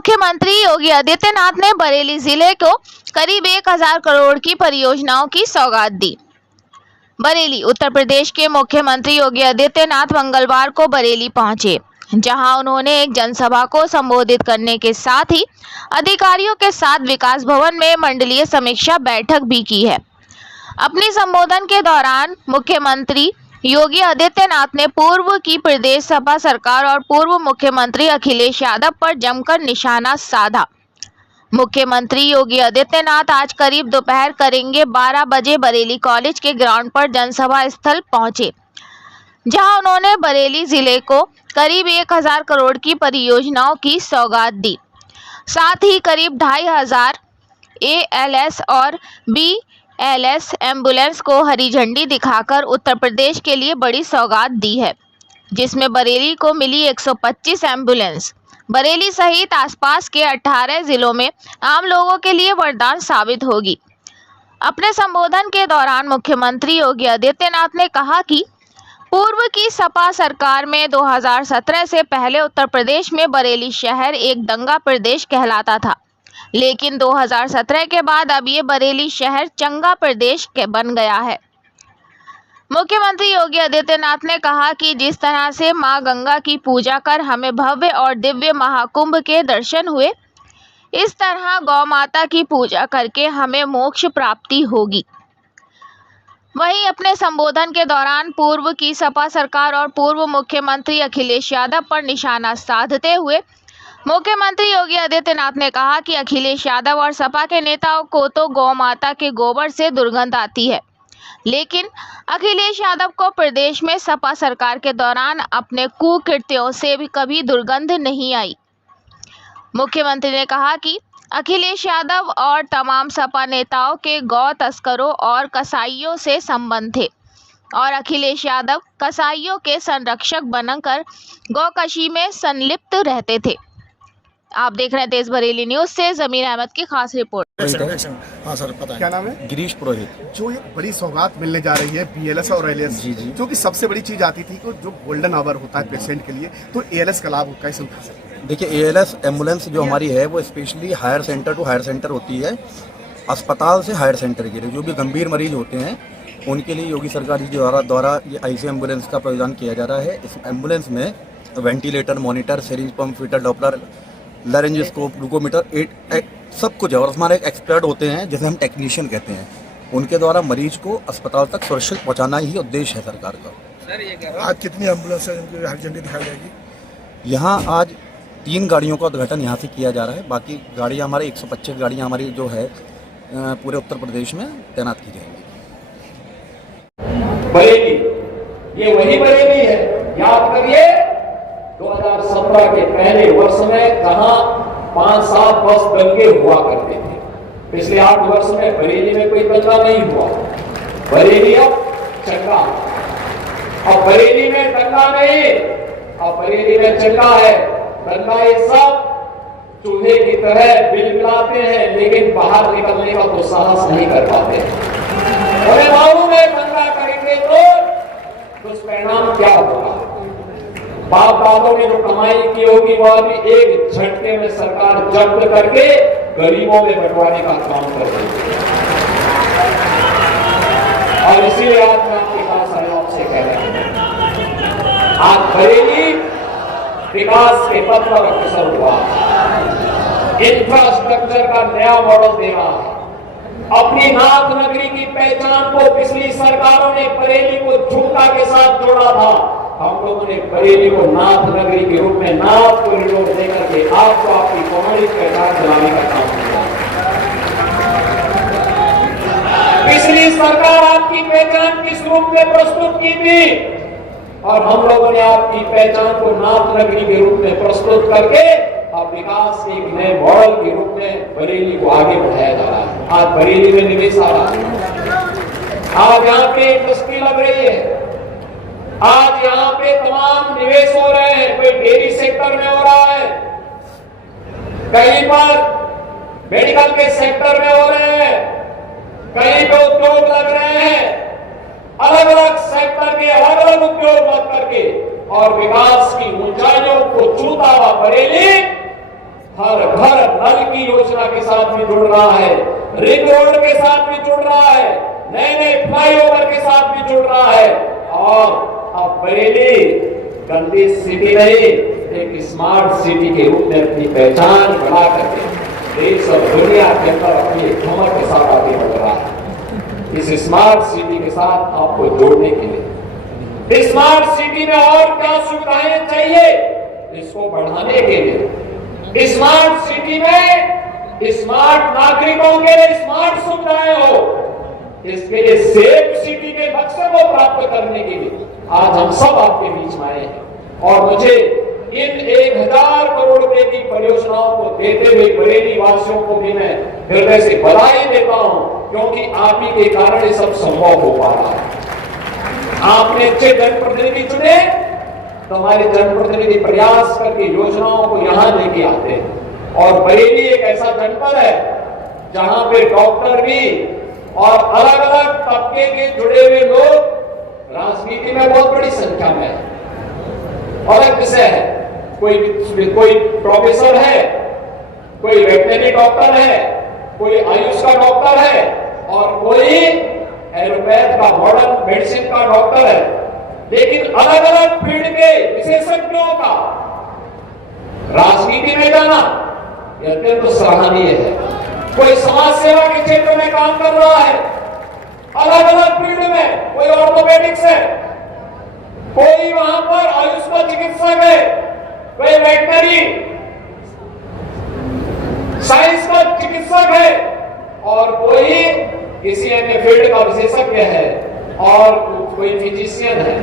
मुख्यमंत्री योगी आदित्यनाथ ने बरेली जिले को करीब 1000 करोड़ की परियोजनाओं की सौगात दी। बरेली उत्तर प्रदेश के मुख्यमंत्री योगी आदित्यनाथ मंगलवार को बरेली पहुंचे, जहां उन्होंने एक जनसभा को संबोधित करने के साथ ही अधिकारियों के साथ विकास भवन में मंडलीय समीक्षा बैठक भी की है। अपने संबोधन के दौरान मुख्यमंत्री योगी आदित्यनाथ ने पूर्व की प्रदेश सपा सरकार और पूर्व मुख्यमंत्री अखिलेश यादव पर जमकर निशाना साधा। मुख्यमंत्री योगी आदित्यनाथ आज करीब दोपहर करेंगे 12 बजे बरेली कॉलेज के ग्राउंड पर जनसभा स्थल पहुंचे, जहां उन्होंने बरेली जिले को करीब 1000 करोड़ की परियोजनाओं की सौगात दी। साथ ही करीब 2500 ALS और BLS एम्बुलेंस को हरी झंडी दिखाकर उत्तर प्रदेश के लिए बड़ी सौगात दी है, जिसमें बरेली को मिली 125 एम्बुलेंस बरेली सहित आसपास के 18 जिलों में आम लोगों के लिए वरदान साबित होगी। अपने संबोधन के दौरान मुख्यमंत्री योगी आदित्यनाथ ने कहा कि पूर्व की सपा सरकार में 2017 से पहले उत्तर प्रदेश में बरेली शहर एक दंगा प्रदेश कहलाता था, लेकिन 2017 के बाद अब ये बरेली शहर चंगा प्रदेश बन गया है। मुख्यमंत्री योगी आदित्यनाथ ने कहा कि जिस तरह से मां गंगा की पूजा कर हमें भव्य और दिव्य महाकुंभ के दर्शन हुए, इस तरह गौ माता की पूजा करके हमें मोक्ष प्राप्ति होगी। वहीं अपने संबोधन के दौरान पूर्व की सपा सरकार और पूर्व मुख्यमंत्री अखिलेश यादव पर निशाना साधते हुए मुख्यमंत्री योगी आदित्यनाथ ने कहा कि अखिलेश यादव और सपा के नेताओं को तो गौ माता के गोबर से दुर्गंध आती है, लेकिन अखिलेश यादव को प्रदेश में सपा सरकार के दौरान अपने कुकृत्यों से भी कभी दुर्गंध नहीं आई। मुख्यमंत्री ने कहा कि अखिलेश यादव और तमाम सपा नेताओं के गौ तस्करों और कसाईयों से संबंध थे और अखिलेश यादव कसाईयों के संरक्षक बनकर गौकशी में संलिप्त रहते थे। आप देख रहे हैं तेज बरेली न्यूज से जमीर अहमद की खास रिपोर्ट। हाँ सर, पता है। क्या नाम है? गिरीश पुरोहित। जो एक बड़ी सौगात मिलने जा रही है BLS और ALS, जी। जो कि सबसे बड़ी चीज आती थी कि जो गोल्डन आवर होता है पेशेंट के लिए, तो ALS का लाभ कैसे उठा सकते हैं? देखिए, ALS एम्बुलेंस जो हमारी है वो specially higher center to higher center होती है, अस्पताल से हायर सेंटर के लिए। जो भी गंभीर मरीज होते हैं उनके लिए योगी सरकार जी द्वारा ये IC एम्बुलेंस का प्रावधान किया जा रहा है। इस एम्बुलेंस में वेंटिलेटर, मॉनिटर, सिरिंज पंप, फीटर, डॉपलर, लारेंजियोस्कोप, ग्लूकोमीटर, सब कुछ है। और हमारे एक एक्सपर्ट होते हैं जिसे हम टेक्नीशियन कहते हैं, उनके द्वारा मरीज को अस्पताल तक सुरक्षित पहुंचाना ही उद्देश्य है सरकार का। आज कितनी एम्बुलेंस हरी झंडी दिखाई जाएगी? यहाँ आज 3 गाड़ियों का उद्घाटन यहाँ से किया जा रहा है। बाकी गाड़ियाँ हमारे 125 गाड़ियाँ हमारी जो है पूरे उत्तर प्रदेश में तैनात की जाएंगी। बरेली, ये वही बरेली है। याद करिए 2017 के पहले वर्ष में जहां 5-7 बस दंगे हुआ करते थे, पिछले 8 वर्ष में बरेली में कोई दंगा नहीं हुआ। बरेली अब चंगा, अब बरेली में दंगा नहीं, अब बरेली में चंगा है। दंगा ये सब चूहे की तरह बिलबिलाते हैं, लेकिन बाहर निकलने का तो साहस नहीं कर पाते। और मालूम है दंगा करेंगे तो दुष्परिणाम क्या होगा। बाप दादों ने जो कमाई की होगी वह भी एक झटके में सरकार जब्त करके गरीबों में बंटवाने का काम कर रही है। और इसीलिए आज मैं आपके पास आया, आपसे कह रहा हूं, आज बरेली विकास के पथ पर अग्रसर हुआ, इंफ्रास्ट्रक्चर का नया मॉडल दे रहा है। अपनी नाथ नगरी की पहचान को पिछली सरकारों ने बरेली को झूठा के साथ जोड़ा था। हम लोगों ने बरेली को नाथ नगरी के रूप में नाथ कॉरिडोर देकर के आपको आपकी पौराणिक पहचान दिलाने का काम किया। पिछली सरकार आपकी पहचान किस रूप में प्रस्तुत की थी और हम लोगों ने आपकी पहचान को नाथ नगरी के रूप में प्रस्तुत करके अब विकास के एक नए मॉडल के रूप में बरेली को आगे बढ़ाया जा रहा है। आज बरेली में निवेश आ रहा है, आज यहाँ पे इंडस्ट्री लग रही है, आज यहाँ पे तमाम निवेश हो रहे हैं। कोई डेयरी सेक्टर में हो रहा है, कहीं पर मेडिकल के सेक्टर में हो रहे हैं, कहीं पे उद्योग लग रहे हैं। अलग अलग सेक्टर के अलग अलग उद्योग लग करके और विकास की ऊंचाइयों को छूता हुआ बरेली हर घर नल की योजना के साथ भी जुड़ रहा है, रिंग रोड के साथ भी जुड़ रहा है, नए नए फ्लाईओवर के साथ भी जुड़ रहा है। और अब बरेली गंदी सिटी नहीं, एक स्मार्ट सिटी के रूप में अपनी पहचान बना करके देश और दुनिया के अंदर अपनी हिम्मत के साथ आगे बढ़ रहा है। इस स्मार्ट सिटी के साथ आपको जोड़ने के लिए, स्मार्ट सिटी में और क्या सुविधाएं चाहिए, इसको बढ़ाने के लिए, स्मार्ट सिटी में स्मार्ट नागरिकों के लिए स्मार्ट सुविधाएं हो, इसके लिए सेफ सिटी के मकसद को प्राप्त करने के लिए आज हम सब आपके बीच में आए हैं। और मुझे इन 1000 करोड़ रुपए की परियोजनाओं को देते हुए बरेली वासियों को भी मैं हृदय से बधाई देता हूं, क्योंकि आप ही के कारण ये सब संभव हो पा रहा है। आपने अच्छे जनप्रतिनिधि चुने तो हमारे जनप्रतिनिधि प्रयास करके योजनाओं को यहां लेके आते हैं। और बरेली एक ऐसा जनपद है जहां पे डॉक्टर भी और अलग अलग तबके के जुड़े हुए लोग राजनीति में बहुत बड़ी संख्या में है। अलग विषय है, कोई प्रोफेसर है, कोई वेटनरी डॉक्टर है, कोई आयुष का डॉक्टर है और कोई एलोपैथ का मॉडर्न मेडिसिन का डॉक्टर है। लेकिन अलग अलग फील्ड के विशेषज्ञों का राजनीति में जाना यह अत्यंत सराहनीय है। कोई समाज सेवा के क्षेत्र में काम कर रहा है, अलग अलग फील्ड में, कोई ऑर्थोपेडिक्स है, कोई वहां पर आयुष का चिकित्सक है, कोई वेटनरी साइंस का चिकित्सक है और कोई किसी अन्य फील्ड का विशेषज्ञ है और कोई फिजिशियन है।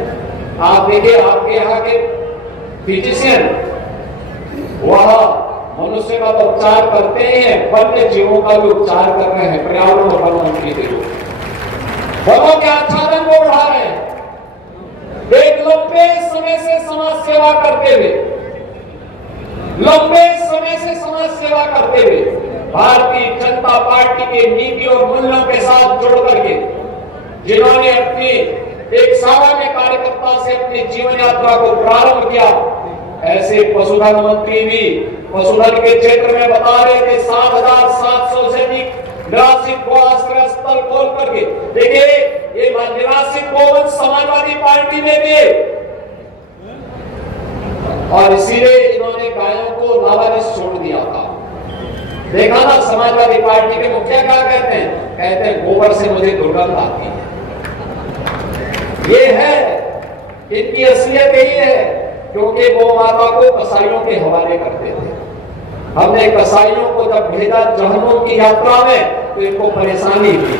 आप देखिए आपके यहाँ के फिजिशियन वह मनुष्य का तो उपचार करते ही हैं, वन्य जीवों का भी उपचार कर रहे हैं। पर्यावरण और वन मंत्री के लोग वनों के आच्छादन को बढ़ा रहे हैं। एक लंबे समय से समाज सेवा करते हुए, लंबे समय से समाज सेवा करते हुए भारतीय जनता पार्टी के नीति और मूल्यों के साथ जुड़ करके जिन्होंने अपनी एक सामान्य कार्यकर्ता से अपनी जीवन यात्रा को प्रारंभ किया, ऐसे पशुधन मंत्री भी पशुधन के क्षेत्र में बता रहे थे 7,700 से अधिक निराश्रित गो आश्रय स्थल खोल करके। देखिए ये निराश्रित गोवंश समाजवादी पार्टी ने भी, और इसीलिए इन्होंने गायों को लावारिस छोड़ दिया था। देखा ना समाजवादी पार्टी के मुखिया क्या कहते हैं गोबर से मुझे दुर्गंध आती है। ये है इनकी असलियत यही है, क्योंकि गौ माता को कसाईयों के हवाले करते थे। हमने कसाईयों को जब भेजा जहन्नुम की यात्रा में तो इनको परेशानी थी।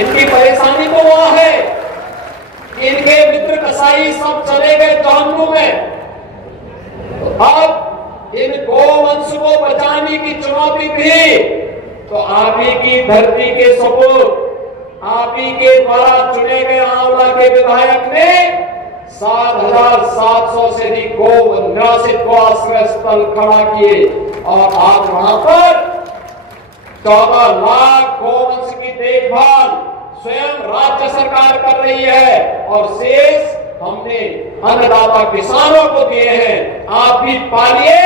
इनकी परेशानी तो वहां है, इनके मित्र कसाई सब चले गए जहन्नुम में। अब इन गोवंश को बचाने की चुनौती थी, तो आप ही की धरती के सपूत, आप ही के द्वारा चुने गए आंवला के विधायक ने 7,700 से अधिक निराश्रित गो आश्रय स्थल खड़ा किए और आज वहां पर 14 लाख गोवंश की देखभाल स्वयं राज्य सरकार कर रही है और शेष हमने अन्नदाता किसानों को दिए हैं। आप भी पालिए,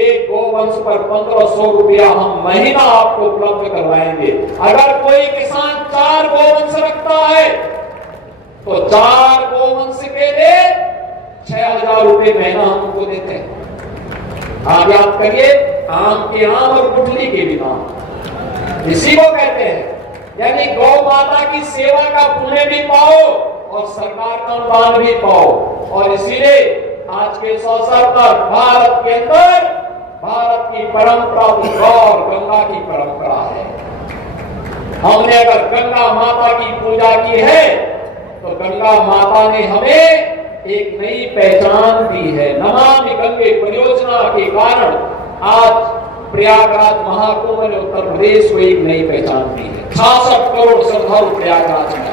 एक गोवंश पर 1,500 रुपया हम महीना आपको उपलब्ध करवाएंगे। अगर कोई किसान 4 गोवंश रखता है तो 4 गोवंश के लिए 6,000 रुपये महीना हम उनको देते हैं। आप याद करिए, आम के आम और गुठली के भी नाम, इसी को कहते हैं। यानी गौ माता की सेवा का पुण्य भी पाओ और सरकार का अनुदान भी पाओ। और इसीलिए आज के इस अवसर पर भारत के अंदर भारत की परंपरा और गंगा की परंपरा है। हमने अगर गंगा माता की पूजा की है तो गंगा माता ने हमें एक नई पहचान दी है। नमामि गंगे परियोजना के कारण आज प्रयागराज महाकुंभ ने उत्तर प्रदेश को एक नई पहचान दी है। 66 करोड़ श्रद्धालु प्रयागराज में